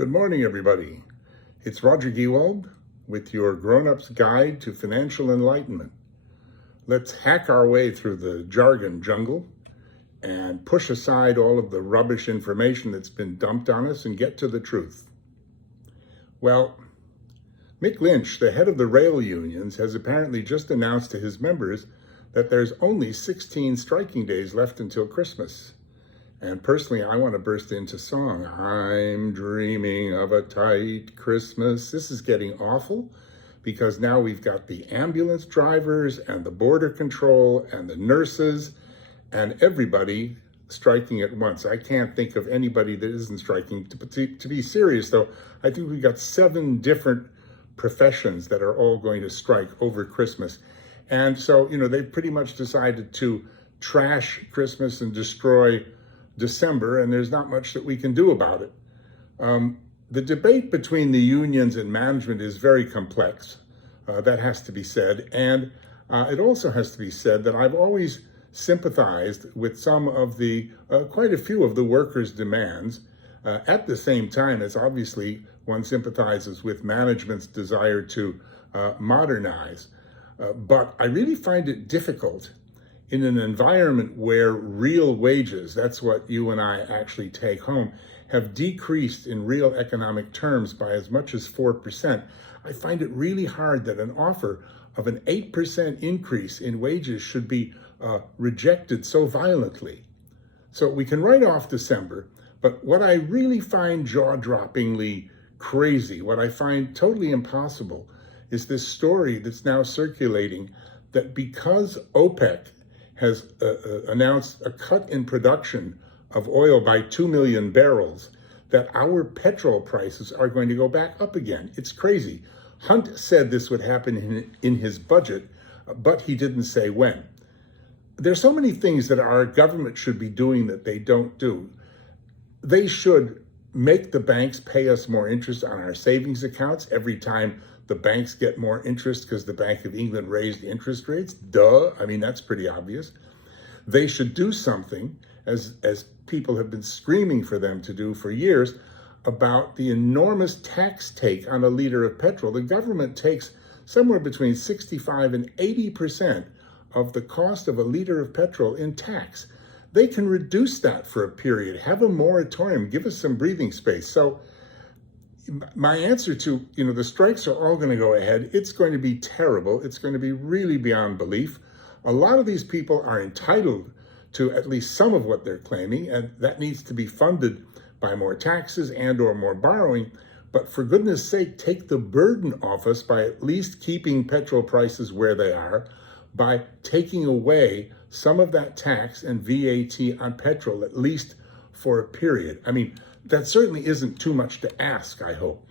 Good morning, everybody. It's Roger Gewald with your Grown-Up's Guide to Financial Enlightenment. Let's hack our way through the jargon jungle and push aside all of the rubbish information that's been dumped on us and get to the truth. Well, Mick Lynch, the head of the rail unions, has apparently just announced to his members that there's only 16 striking days left until Christmas. And personally, I want to burst into song. I'm dreaming of a tight Christmas. This is getting awful because now we've got the ambulance drivers and the border control and the nurses and everybody striking at once. I can't think of anybody that isn't striking. To be serious, though, I think we've got 7 different professions that are all going to strike over Christmas. And so, they've pretty much decided to trash Christmas and destroy December, and there's not much that we can do about it. The debate between the unions and management is very complex. That has to be said. And it also has to be said that I've always sympathized with some of the, quite a few of the workers' demands. At the same time, as obviously one sympathizes with management's desire to modernize. But I really find it difficult in an environment where real wages, that's what you and I actually take home, have decreased in real economic terms by as much as 4%. I find it really hard that an offer of an 8% increase in wages should be rejected so violently. So we can write off December, but what I really find jaw-droppingly crazy, what I find totally impossible, is this story that's now circulating that because OPEC has announced a cut in production of oil by 2 million barrels, that our petrol prices are going to go back up again. It's crazy. Hunt said this would happen in his budget, but he didn't say when. There's so many things that our government should be doing that they don't do. They should make the banks pay us more interest on our savings accounts every time the banks get more interest because the Bank of England raised interest rates. Duh. I mean, that's pretty obvious. They should do something, as people have been screaming for them to do for years, about the enormous tax take on a liter of petrol. The government takes somewhere between 65 and 80% of the cost of a liter of petrol in tax. They can reduce that for a period, have a moratorium, give us some breathing space. So my answer to, the strikes are all going to go ahead. It's going to be terrible. It's going to be really beyond belief. A lot of these people are entitled to at least some of what they're claiming, and that needs to be funded by more taxes and or more borrowing. But for goodness sake, take the burden off us by at least keeping petrol prices where they are, by taking away some of that tax and VAT on petrol, at least for a period. I mean, that certainly isn't too much to ask, I hope.